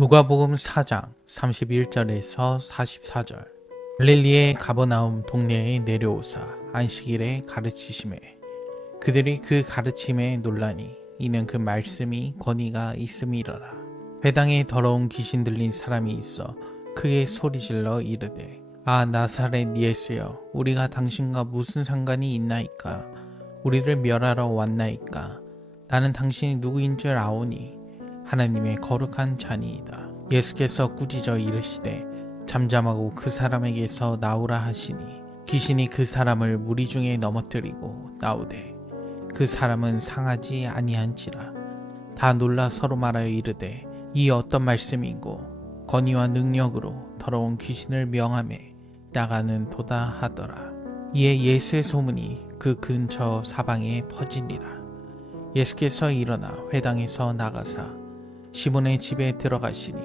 누가복음 4장 31절에서 44절. 갈릴리의 가버나움 동네에 내려오사 안식일에 가르치심에 그들이 그 가르침에 놀라니 이는 그 말씀이 권위가 있음이러라. 회당에 더러운 귀신 들린 사람이 있어 크게 소리질러 이르되 아 나사렛 예수여 우리가 당신과 무슨 상관이 있나이까? 우리를 멸하러 왔나이까? 나는 당신이 누구인 줄 아오니 하나님의 거룩한 자니이다. 예수께서 꾸짖어 이르시되 잠잠하고 그 사람에게서 나오라 하시니 귀신이 그 사람을 무리 중에 넘어뜨리고 나오되 그 사람은 상하지 아니한지라. 다 놀라 서로 말하여 이르되 이 어떤 말씀인고 권위와 능력으로 더러운 귀신을 명함에 나가는 도다 하더라. 이에 예수의 소문이 그 근처 사방에 퍼지니라. 예수께서 일어나 회당에서 나가사 시몬의 집에 들어가시니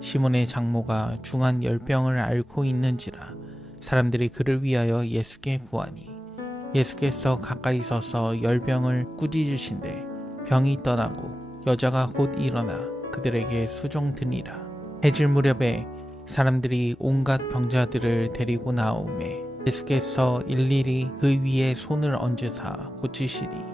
시몬의 장모가 중한 열병을 앓고 있는지라 사람들이 그를 위하여 예수께 구하니 예수께서 가까이 서서 열병을 꾸짖으신데 병이 떠나고 여자가 곧 일어나 그들에게 수종 드니라. 해질 무렵에 사람들이 온갖 병자들을 데리고 나오매 예수께서 일일이 그 위에 손을 얹으사 고치시니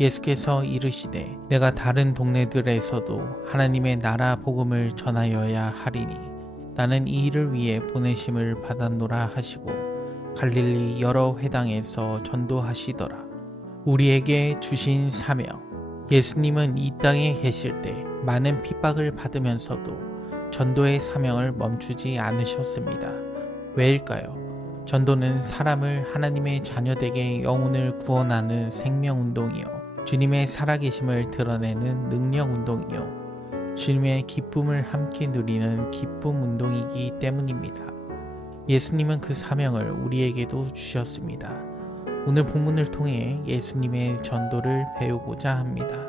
예수께서 이르시되 내가 다른 동네들에서도 하나님의 나라 복음을 전하여야 하리니 나는 이 일을 위해 보내심을 받았노라 하시고 갈릴리 여러 회당에서 전도하시더라 우리에게 주신 사명 예수님은 이 땅에 계실 때 많은 핍박을 받으면서도 전도의 사명을 멈추지 않으셨습니다. 왜일까요? 전도는 사람을 하나님의 자녀되게 영혼을 구원하는 생명운동이요. 주님의 살아계심을 드러내는 능력 운동이요. 주님의 기쁨을 함께 누리는 기쁨 운동이기 때문입니다. 예수님은 그 사명을 우리에게도 주셨습니다. 오늘 본문을 통해 예수님의 전도를 배우고자 합니다.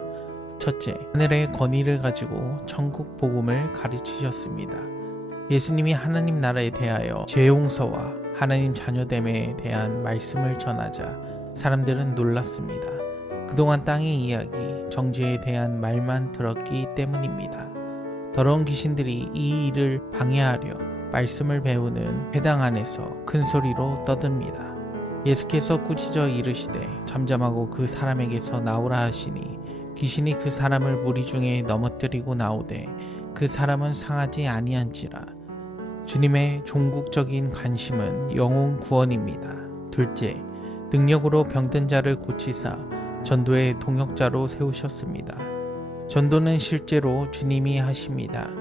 첫째, 하늘의 권위를 가지고 천국 복음을 가르치셨습니다. 예수님이 하나님 나라에 대하여 죄 용서와 하나님 자녀됨에 대한 말씀을 전하자 사람들은 놀랐습니다. 그동안 땅의 이야기, 정죄에 대한 말만 들었기 때문입니다. 더러운 귀신들이 이 일을 방해하려 말씀을 배우는 회당 안에서 큰 소리로 떠듭니다. 예수께서 꾸짖어 이르시되 잠잠하고 그 사람에게서 나오라 하시니 귀신이 그 사람을 무리 중에 넘어뜨리고 나오되 그 사람은 상하지 아니한지라 주님의 종국적인 관심은 영혼 구원입니다. 둘째, 능력으로 병든 자를 고치사 전도의 동역자로 세우셨습니다. 전도는 실제로 주님이 하십니다.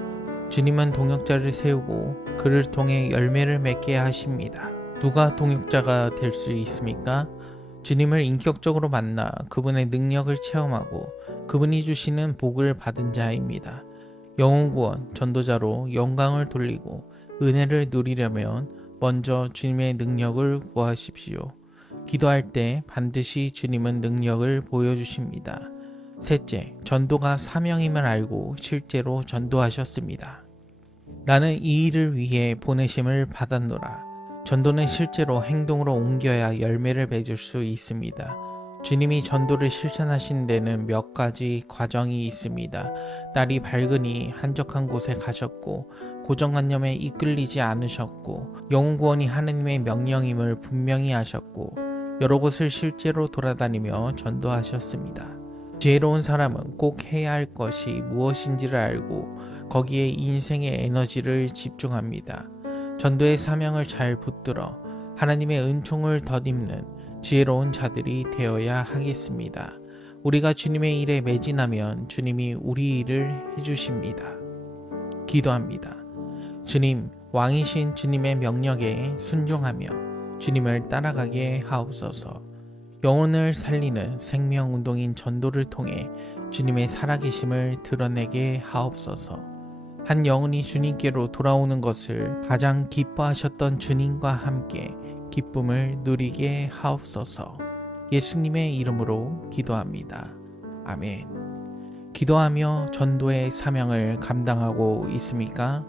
주님은 동역자를 세우고 그를 통해 열매를 맺게 하십니다. 누가 동역자가 될 수 있습니까? 주님을 인격적으로 만나 그분의 능력을 체험하고 그분이 주시는 복을 받은 자입니다. 영혼구원, 전도자로 영광을 돌리고 은혜를 누리려면 먼저 주님의 능력을 구하십시오. 기도할 때 반드시 주님은 능력을 보여주십니다. 셋째, 전도가 사명임을 알고 실제로 전도하셨습니다. 나는 이 일을 위해 보내심을 받았노라. 전도는 실제로 행동으로 옮겨야 열매를 맺을 수 있습니다. 주님이 전도를 실천하신 데는 몇 가지 과정이 있습니다. 날이 밝으니 한적한 곳에 가셨고 고정관념에 이끌리지 않으셨고 영혼 구원이 하느님의 명령임을 분명히 하셨고 여러 곳을 실제로 돌아다니며 전도하셨습니다. 지혜로운 사람은 꼭 해야 할 것이 무엇인지를 알고 거기에 인생의 에너지를 집중합니다. 전도의 사명을 잘 붙들어 하나님의 은총을 덧입는 지혜로운 자들이 되어야 하겠습니다. 우리가 주님의 일에 매진하면 주님이 우리 일을 해주십니다. 기도합니다. 주님, 왕이신 주님의 명령에 순종하며 주님을 따라가게 하옵소서. 영혼을 살리는 생명 운동인 전도를 통해 주님의 살아계심을 드러내게 하옵소서. 한 영혼이 주님께로 돌아오는 것을 가장 기뻐하셨던 주님과 함께 기쁨을 누리게 하옵소서. 예수님의 이름으로 기도합니다. 아멘. 기도하며 전도의 사명을 감당하고 있습니까?